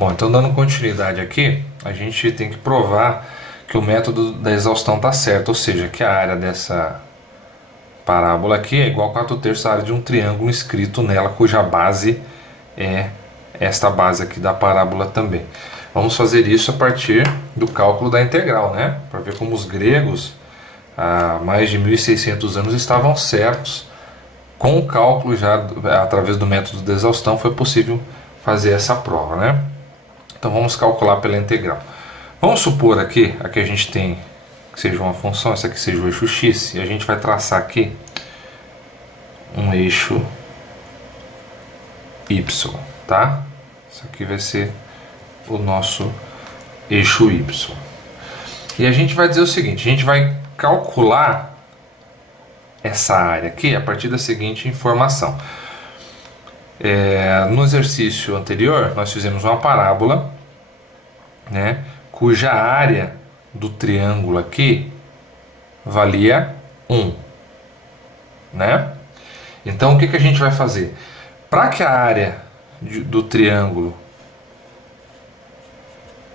Bom, então dando continuidade aqui, a gente tem que provar que o método da exaustão está certo, ou seja, que a área dessa parábola aqui é igual a 4/3 da área de um triângulo inscrito nela, cuja base é esta base aqui da parábola também. Vamos fazer isso a partir do cálculo da integral, né? Para ver como os gregos, há mais de 1600 anos, estavam certos. Com o cálculo, já através do método de exaustão, foi possível fazer essa prova, né? Então vamos calcular pela integral. Vamos supor aqui a gente tem que seja uma função, essa aqui seja o eixo x, e a gente vai traçar aqui um eixo y, tá? Isso aqui vai ser o nosso eixo y. E a gente vai dizer o seguinte, a gente vai calcular essa área aqui a partir da seguinte informação. No exercício anterior, nós fizemos uma parábola, né, cuja área do triângulo aqui valia 1, né? Então o que a gente vai fazer? Para que a área do triângulo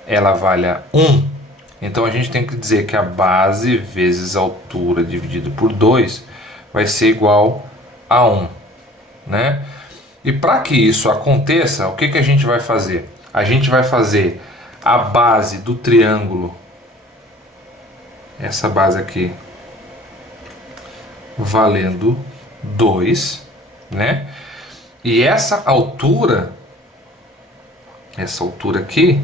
ela valha 1, então a gente tem que dizer que a base vezes a altura dividido por 2 vai ser igual a 1, né? E para que isso aconteça, o que a gente vai fazer? A gente vai fazer a base do triângulo, essa base aqui, valendo 2, né? E essa altura aqui,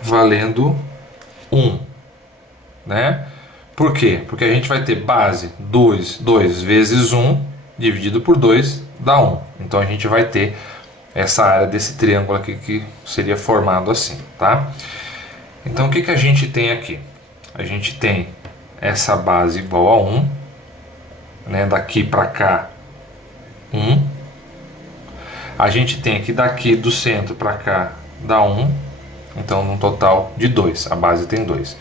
valendo 1, né? Por quê? Porque a gente vai ter base 2 vezes 1 dividido por 2 dá 1. Então a gente vai ter essa área desse triângulo aqui que seria formado assim, tá? Então o que a gente tem aqui? A gente tem essa base igual a 1, né? Daqui para cá 1. A gente tem aqui daqui do centro para cá dá 1. Então no total de 2, a base tem 2.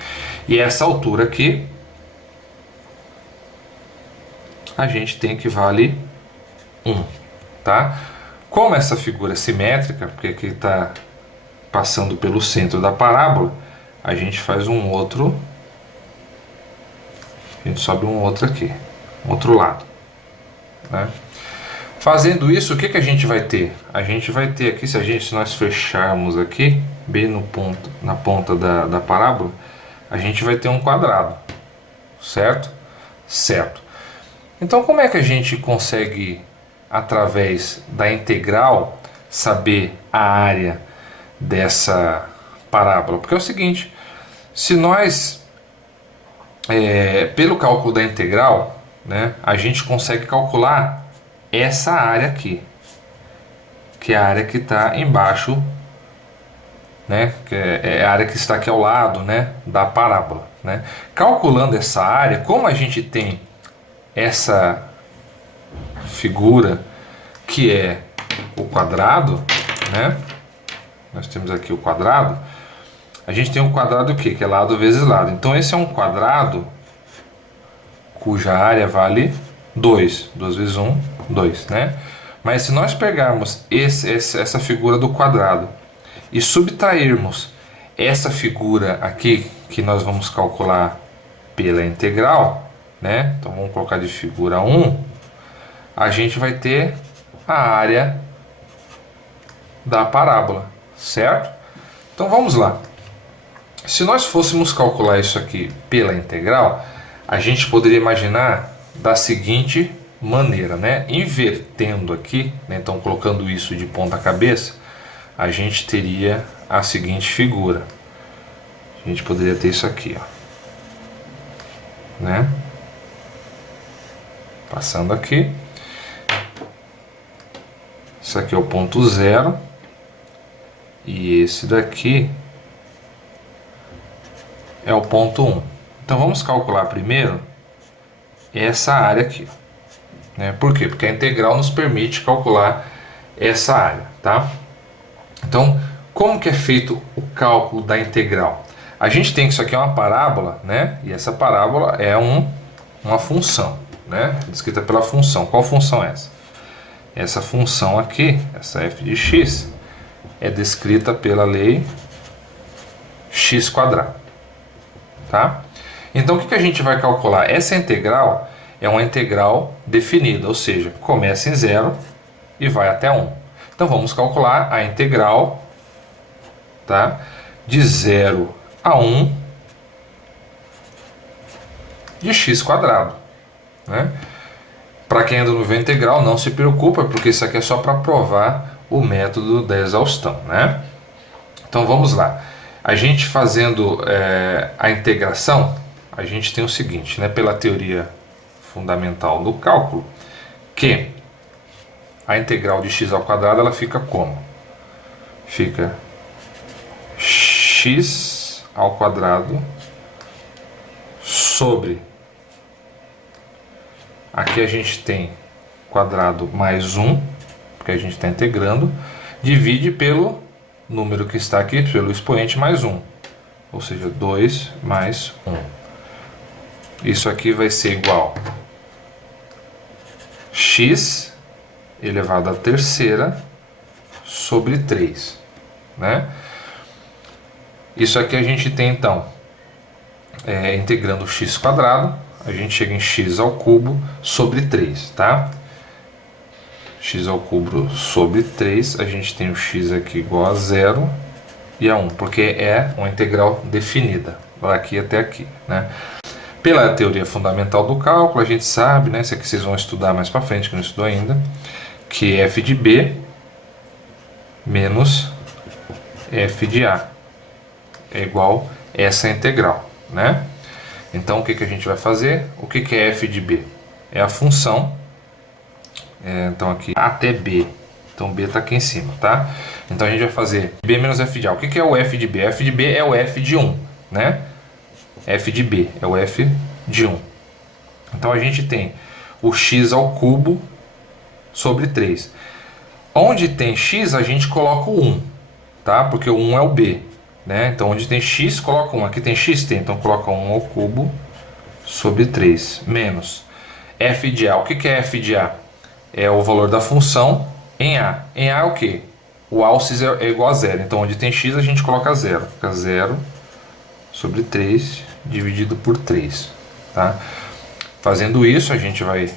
E essa altura aqui a gente tem que vale 1, tá? Como essa figura é simétrica, porque aqui está passando pelo centro da parábola, a gente faz um outro, a gente sobe um outro aqui, outro lado, né? Fazendo isso, o que a gente vai ter? A gente vai ter aqui, se nós fecharmos aqui, bem no ponto, na ponta da parábola, a gente vai ter um quadrado, certo? Certo. Então como é que a gente consegue, através da integral, saber a área dessa parábola? Porque é o seguinte, se nós, pelo cálculo da integral, né, a gente consegue calcular essa área aqui, que é a área que está embaixo, né, que é a área que está aqui ao lado, né, da parábola, né? Calculando essa área, como a gente tem essa figura que é o quadrado, né? Nós temos aqui o quadrado. A gente tem um quadrado que é lado vezes lado. Então esse é um quadrado cuja área vale 2. 2 vezes 1, 2, né? Mas se nós pegarmos essa figura do quadrado e subtrairmos essa figura aqui que nós vamos calcular pela integral, né? Então vamos colocar de figura 1, a gente vai ter a área da parábola, certo? Então vamos lá. Se nós fôssemos calcular isso aqui pela integral, a gente poderia imaginar da seguinte maneira, né? Invertendo aqui, né? Então colocando isso de ponta cabeça, a gente teria a seguinte figura. A gente poderia ter isso aqui, ó, né? Passando aqui, isso aqui é o ponto 0 e esse daqui é o ponto 1. Então vamos calcular primeiro essa área aqui, né? Por quê? Porque a integral nos permite calcular essa área, tá? Então, como que é feito o cálculo da integral? A gente tem que isso aqui é uma parábola, né? E essa parábola é uma função, né? Descrita pela função. Qual função é essa? Essa função aqui, essa f de x, é descrita pela lei x². Tá? Então o que a gente vai calcular? Essa integral é uma integral definida, ou seja, começa em 0 e vai até 1. Então vamos calcular a integral, tá, de 0 a 1 de x². Né? Para quem ainda não vê a integral, não se preocupa, porque isso aqui é só para provar o método da exaustão. Né? Então vamos lá. A gente fazendo a integração, a gente tem o seguinte, né, pela teoria fundamental do cálculo, que a integral de x² ela fica como? Fica x² sobre, aqui a gente tem quadrado mais 1, porque a gente está integrando, divide pelo número que está aqui, pelo expoente mais 1, ou seja, 2 mais 1. Isso aqui vai ser igual a x elevado à terceira sobre 3. Né? Isso aqui a gente tem então, integrando x², a gente chega em x² sobre 3. Tá? x³ sobre 3, a gente tem o x aqui igual a 0 e a 1, porque é uma integral definida, daqui até aqui. Né? Pela teoria fundamental do cálculo, a gente sabe, né, isso aqui vocês vão estudar mais para frente, que não estudou ainda, que f de b menos f de a é igual a essa integral. Né? Então o que a gente vai fazer? O que é f de b? É a função, então aqui até b, então b está aqui em cima. Tá? Então a gente vai fazer b menos f de a. O que é o f de b? F de b é o f de 1. Né? f de b é o f de 1. Então a gente tem o x³ sobre 3. Onde tem x, a gente coloca o 1, tá? Porque o 1 é o b. Né? Então onde tem x, coloca 1. Aqui tem x, tem. Então coloca 1³ sobre 3. Menos f de a. O que é f de a? É o valor da função em a. Em a é o quê? O alces é igual a 0. Então onde tem x, a gente coloca 0. Fica 0 sobre 3 dividido por 3. Tá? Fazendo isso, a gente vai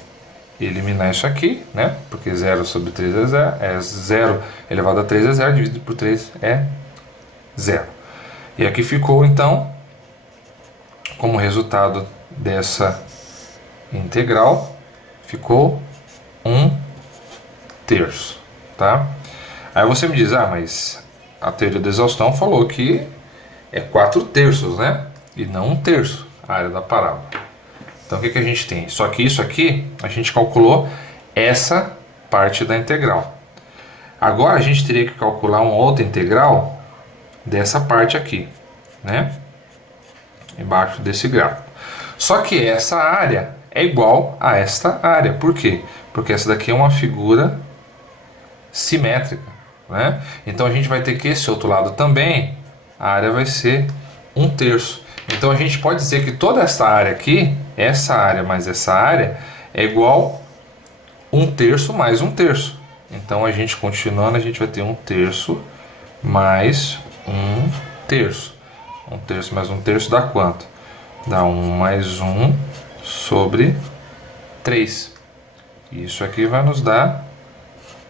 eliminar isso aqui, né? Porque 0 sobre 3 é 0, 0 elevado a 3 é 0, dividido por 3 é 0. E aqui ficou, então, como resultado dessa integral, ficou 1/3. Tá? Aí você me diz, mas a teoria da exaustão falou que é 4/3, né? E não 1/3, a área da parábola. Então o que a gente tem? Só que isso aqui, a gente calculou essa parte da integral. Agora a gente teria que calcular uma outra integral dessa parte aqui, né? Embaixo desse gráfico. Só que essa área é igual a esta área. Por quê? Porque essa daqui é uma figura simétrica, né? Então a gente vai ter que esse outro lado também, a área vai ser 1/3. Então a gente pode dizer que toda essa área aqui, essa área mais essa área, é igual 1/3 mais 1/3. Então a gente continuando, a gente vai ter 1/3 mais 1/3. 1/3 mais 1/3 dá quanto? Dá 1 mais 1 sobre 3. Isso aqui vai nos dar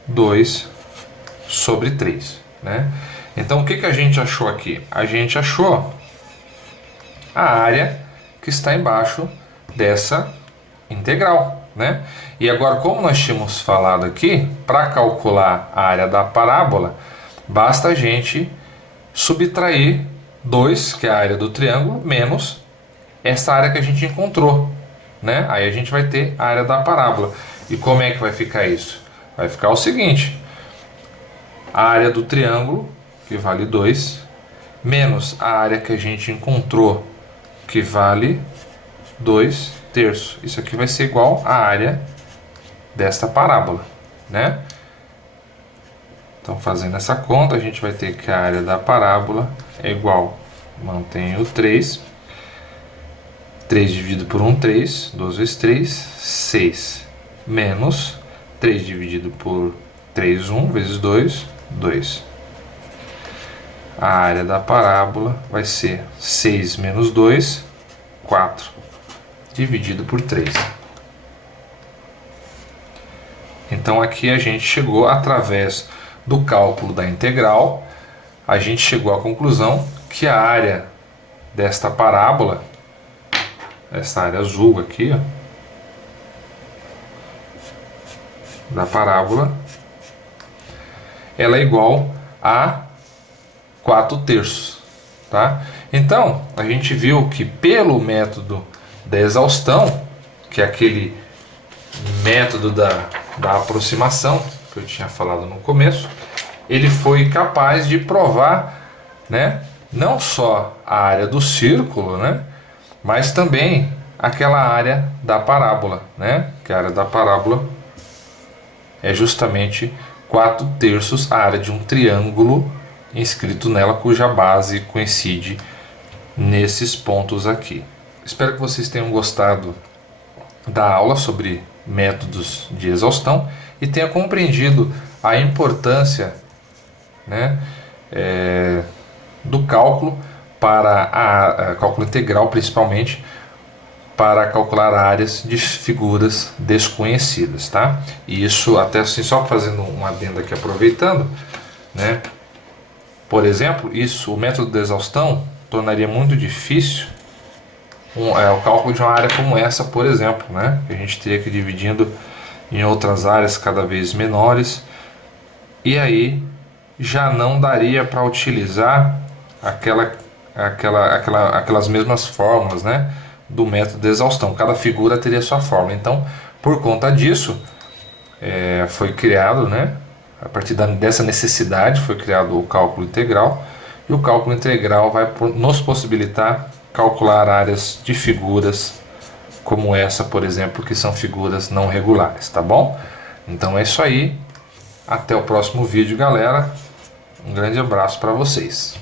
2 sobre 3. Né? Então o que a gente achou aqui? A gente achou a área que está embaixo dessa integral. Né? E agora, como nós tínhamos falado aqui, para calcular a área da parábola, basta a gente subtrair 2, que é a área do triângulo, menos essa área que a gente encontrou. Né? Aí a gente vai ter a área da parábola. E como é que vai ficar isso? Vai ficar o seguinte: a área do triângulo, que vale 2, menos a área que a gente encontrou, que vale 2/3. Isso aqui vai ser igual à área desta parábola. Né? Então, fazendo essa conta, a gente vai ter que a área da parábola é igual, mantém o 3, 3 dividido por 1/3, 2 vezes 3, 6, menos 3 dividido por 3, 1, vezes 2, 2. a área da parábola vai ser 6 menos 2, 4, dividido por 3. Então aqui a gente chegou, através do cálculo da integral, a gente chegou à conclusão que a área desta parábola, essa área azul aqui, ó, da parábola, ela é igual a 4/3, tá? Então, a gente viu que pelo método da exaustão, que é aquele método da aproximação que eu tinha falado no começo, ele foi capaz de provar, né, não só a área do círculo, né, mas também aquela área da parábola, né, que a área da parábola é justamente 4/3 a área de um triângulo inscrito nela, cuja base coincide nesses pontos aqui. Espero que vocês tenham gostado da aula sobre métodos de exaustão e tenha compreendido a importância, né, do cálculo para cálculo integral, principalmente para calcular áreas de figuras desconhecidas, tá? E isso até assim, só fazendo um adendo aqui, aproveitando, né? Por exemplo, o método de exaustão tornaria muito difícil o cálculo de uma área como essa, por exemplo, né? Que a gente teria que ir dividindo em outras áreas cada vez menores, e aí já não daria para utilizar aquelas mesmas fórmulas, né, do método de exaustão. Cada figura teria sua fórmula. Então, por conta disso, foi criado, né, a partir dessa necessidade, foi criado o cálculo integral, e o cálculo integral vai nos possibilitar calcular áreas de figuras como essa, por exemplo, que são figuras não regulares, tá bom? Então é isso aí, até o próximo vídeo, galera. Um grande abraço para vocês.